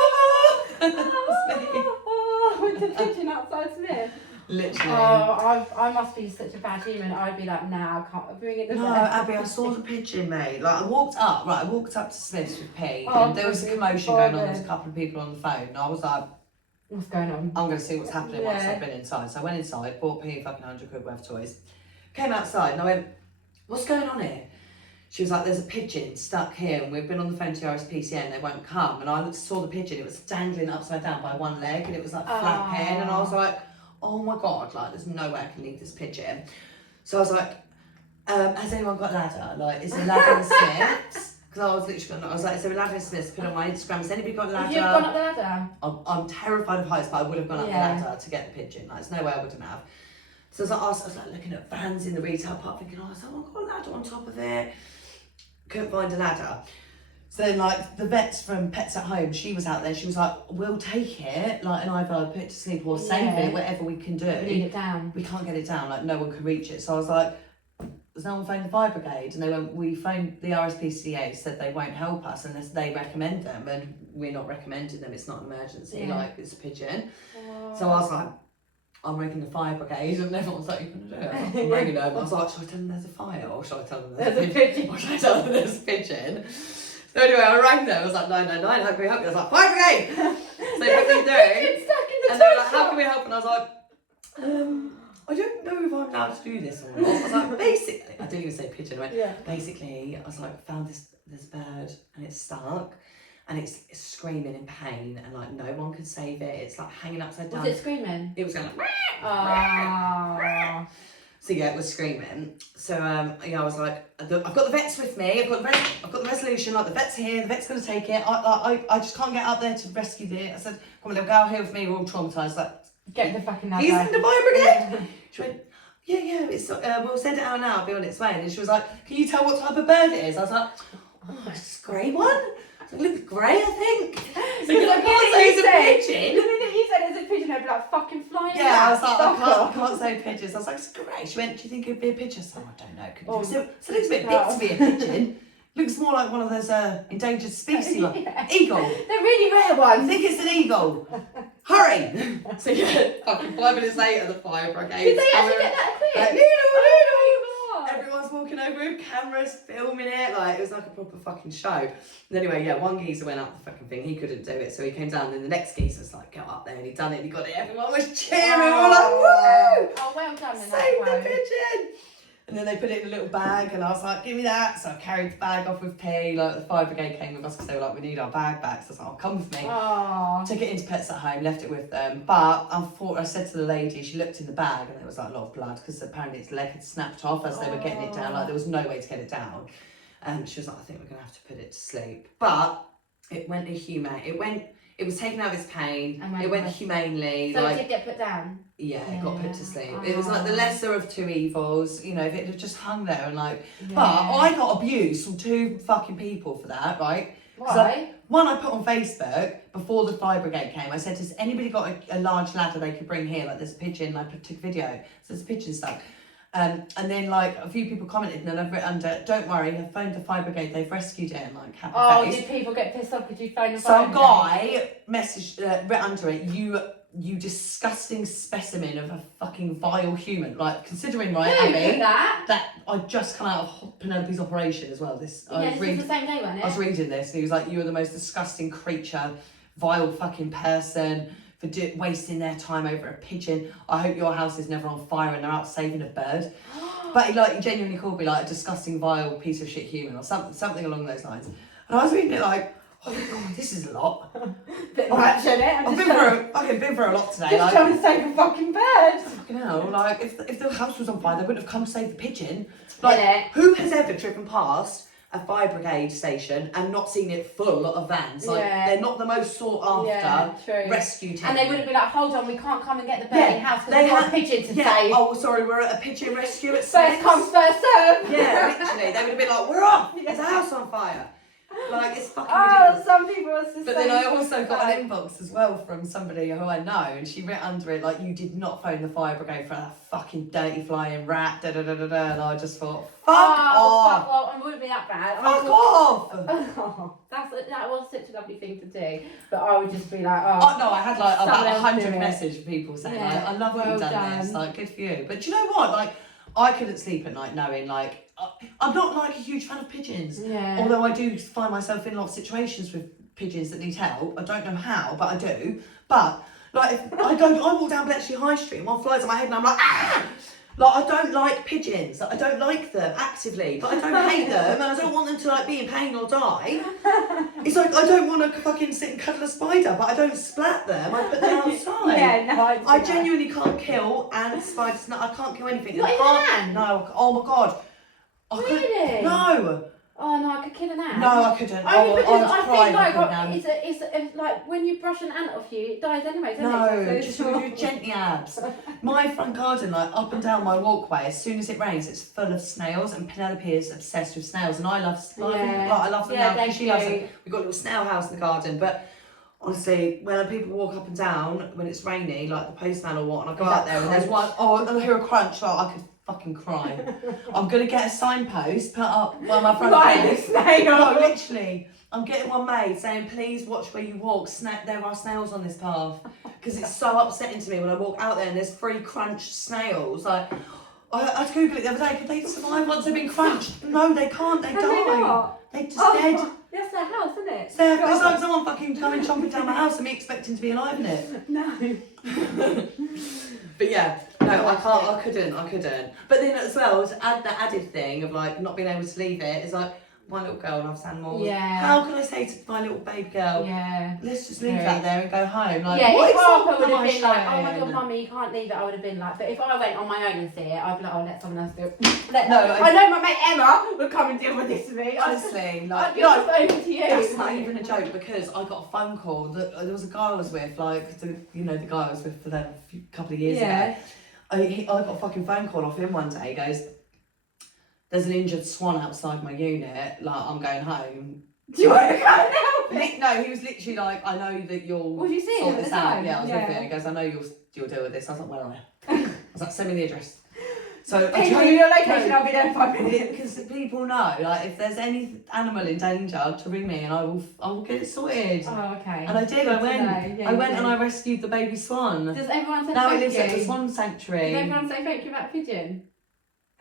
Oh, with the pigeon outside Smith. Literally. Oh, I must be such a bad human. I'd be like, nah, I can't bring it. No, Abby, I saw the pigeon, mate. Like, I walked up to Smith's with Pete, and there was a commotion going on. There was a couple of people on the phone, and I was like, what's going on? I'm going to see what's happening once I've been inside. So I went inside, bought Pete fucking 100 quid worth of toys, came outside, and I went, what's going on here? She was like, there's a pigeon stuck here, and we've been on the phone to RSPCA and they won't come. And I saw the pigeon, it was dangling upside down by one leg, and it was like flapping, and I was like, oh my God, like there's no way I can leave this pigeon. So I was like, has anyone got a ladder? Like, is there a ladder in Smith's? Because I was literally, I was like, is there a ladder in Smith's? Put it on my Instagram. Has anybody got a ladder? Have you gone up the ladder? I'm terrified of heights, but I would have gone up the ladder to get the pigeon. Like, there's no way I wouldn't have. So I was like looking at vans in the retail park, thinking, oh, has someone got a ladder on top of it? Couldn't find a ladder. So then, like, the vets from Pets at Home, she was out there. She was like, we'll take it, like, and either put it to sleep or save it, whatever we can do. We need it down. We can't get it down, like, no one can reach it. So I was like, there's no one phoned the fire brigade? And they went, we phoned the RSPCA, said they won't help us unless they recommend them, and we're not recommending them. It's not an emergency, like, it's a pigeon. So I was like, I'm ringing the fire brigade, and everyone's like, you're going to do it? I'm ringing them. I was like, should I tell them there's a fire, or should I tell them there's a pigeon? Or should I tell them there's a pigeon? So anyway, I rang them. I was like, 999, how can we help you? I was like, fire brigade! So they put me through. And they were like, how can we help? And I was like, I don't know if I'm allowed to do this or not. I was like, basically, I didn't even say pigeon. I went, basically, I was like, found this bird and it's stuck. And it's screaming in pain, and like no one can save it. It's like hanging upside down. Was it screaming? It was going like, oh. So yeah, it was screaming. So yeah, I was like, I've got the vets with me. I've got the resolution. Like the vet's here. The vet's going to take it. I just can't get up there to rescue it. I said, come on, little girl, here with me. We're all traumatised. Like, get the fucking ladder. He's in the fire brigade. She went, yeah. It's we'll send it out now. It'll be on its way. And she was like, can you tell what type of bird it is? I was like, oh, it's a grey one. It looks grey, I think. So you like, can't say it's a pigeon. The minute you said it's a pigeon, I'd be like fucking flying. Yeah, I was like, I can't say pigeons. I was like, it's grey. She went, do you think it'd be a pigeon? So I don't know. So it looks a bit big to be a pigeon. Looks more like one of those endangered species. Eagle. They're really rare ones. I think it's an eagle. Hurry! So yeah, fucking 5 minutes later, the fire brigade. Did they actually get that quick? Like, everyone's walking over with cameras, filming it, like it was like a proper fucking show. And anyway, yeah, one geezer went up the fucking thing, he couldn't do it, so he came down, and then the next geezer's like, get up there, and he done it, and he got it, everyone was cheering, we were like, woo! Oh, well done, save the pigeon! And then they put it in a little bag, and I was like, give me that. So I carried the bag off with P. Like the fire brigade came with us because they were like, we need our bag back. So I was like, oh, come with me. Aww. Took it into Pets at Home, left it with them. But I said to the lady, she looked in the bag, and there was like a lot of blood because apparently its leg had snapped off as they were getting it down. Like there was no way to get it down. And she was like, I think we're gonna have to put it to sleep. But it went it was taken out of its pain. It went humanely. So like, it did get put down? Yeah, it got put to sleep. It was like the lesser of two evils, you know, if it had just hung there and like... Yeah. But I got abused from 2 fucking people for that, right? Why? One I put on Facebook before the fire brigade came. I said, has anybody got a large ladder they could bring here? Like there's a pigeon, I took a video. So there's a pigeon stuck. And then like a few people commented, and then I've written under, don't worry, I've phoned the fire brigade, they've rescued it, and like happy face. Did people get pissed off because you phoned the fire brigade? So a guy messaged, wrote under it, you disgusting specimen of a fucking vile human. Like considering, right, Abby, that I just come out of Penelope's operation as well. This was the same day, wasn't it? I was reading this, and he was like, you are the most disgusting creature, vile fucking person, for wasting their time over a pigeon. I hope your house is never on fire and they're out saving a bird. But he genuinely called me like a disgusting, vile piece of shit human or something along those lines. And I was reading it like, oh my god, this is a lot. Bit much, isn't it? I've been through a lot today. Just trying to save a fucking bird. Fucking hell, like if the house was on fire, they wouldn't have come to save the pigeon. Like, who has ever driven past a fire brigade station and not seen it full of vans? Like they're not the most sought after rescue team. And they wouldn't be like, hold on, we can't come and get the bird in house because we've got a pigeon to save. Oh, sorry, we're at a pigeon rescue at First comes, first serve. Yeah, literally. They would have been like, we're off. There's a house on fire. Like, it's fucking ridiculous. Some people are just But then I also got an inbox as well from somebody who I know, and she wrote under it, like, you did not phone the fire brigade for that fucking dirty flying rat, and I just thought, fuck off. Well, it wouldn't be that bad. Fuck off. That was such a lovely thing to do, but I would just be like, no, I had like about 100 messages of people saying, like, I love what you've done this, like, good for you. But do you know what, like, I couldn't sleep at night knowing, like, I'm not like a huge fan of pigeons. Yeah. Although I do find myself in a lot of situations with pigeons that need help. I don't know how, but I do. But like, if I walk down Bletchley High Street and one flies on my head and I'm like, ah! Like, I don't like pigeons. Like, I don't like them actively, but I don't hate them, and I don't want them to like be in pain or die. It's like I don't want to fucking sit and cuddle a spider, but I don't splat them. I put them outside. Yeah, no, I genuinely can't kill ants, spiders. No, I can't kill anything. Not even an ant? No. Oh my god. Really? No. Oh no, I could kill an ant. No, I couldn't. Only because I cry think like it's like when you brush an ant off you, it dies anyway, doesn't it? Just do gently abs. My front garden, like up and down my walkway, as soon as it rains, it's full of snails, and Penelope is obsessed with snails, and I love them. I love them now because she loves them. We've got a little snail house in the garden, but honestly, when people walk up and down when it's rainy, like the postman or what, and I go out there and there's one, and I hear a crunch, like I could fucking cry. I'm gonna get a signpost put up by my front door. No, literally. I'm getting one made saying, please watch where you walk. There are snails on this path. Because it's so upsetting to me when I walk out there and there's 3 crunched snails. Like, I had to Google it the other day. Could they survive once they've been crunched? No, they can't. They die. They're just dead. That's their house, isn't it? It's like someone fucking coming chomping down my house and me expecting to be alive in it. No. But yeah, no, I couldn't. But then as well, to add the added thing of like not being able to leave it, is like my little girl loves animals. Yeah. How can I say to my little baby girl, let's just leave that there and go home? Like, yeah, what if Harper would example have been like, oh showing? my god, mummy, you can't leave it, I would have been like, but if I went on my own and see it, I'd be like, oh, let someone else do it. I know my mate Emma would come and deal with this with me. Honestly, I'd give it over to you. That's not even a joke, because I got a phone call that there was a guy I was with, like the guy I was with for them a couple of years ago. I got a fucking phone call off him one day. He goes, there's an injured swan outside my unit, like I'm going home. Do you want to go and help it? No, he was literally like, I know that you'll Was you seeing sort him at this the out. time? Yeah, I was with him. He goes, I know you'll deal with this. I was like, where am I? I was like, send me the address. So Hey, give me your location, I'll be there in 5 minutes. Because people know, like, if there's any animal in danger, to ring me and I will get it sorted. Oh, okay. And I did. I went and I rescued the baby swan. Does everyone say now thank it lives you? at the swan sanctuary. Does everyone say thank you about the pigeon?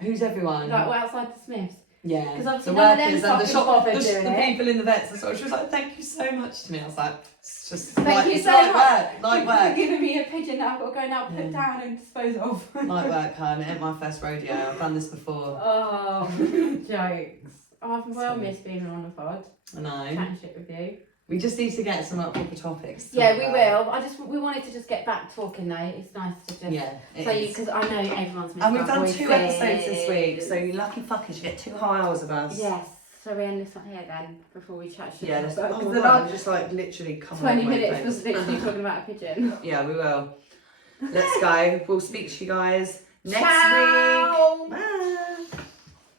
Who's everyone? Like, well, outside the Smiths? Yeah, because obviously the none of workers them and the fucking shop, bothered the doing it. people in the vets and so she was like, thank you so much to me. I was like, it's just Thank you it's so light much work, light for work. giving me a pigeon that I've got to go now put down and dispose of. Light work, hun. It ain't my first rodeo. I've done this before. Oh, jokes. Oh, I've well missed being on the pod. I know. Chatting shit with you. We just need to get some proper topics. Yeah, we will. We wanted to just get back talking though. It's nice to just because I know everyone's missed. And we've our done voices. 2 episodes this week, so you lucky fuckers, you get 2 whole hours of us. Yes. So we end this one here then before we chat shit. Yeah, the last just like literally come 20 minutes was literally talking about a pigeon. Yeah, we will. Let's go. We'll speak to you guys next Ciao. week. Bye.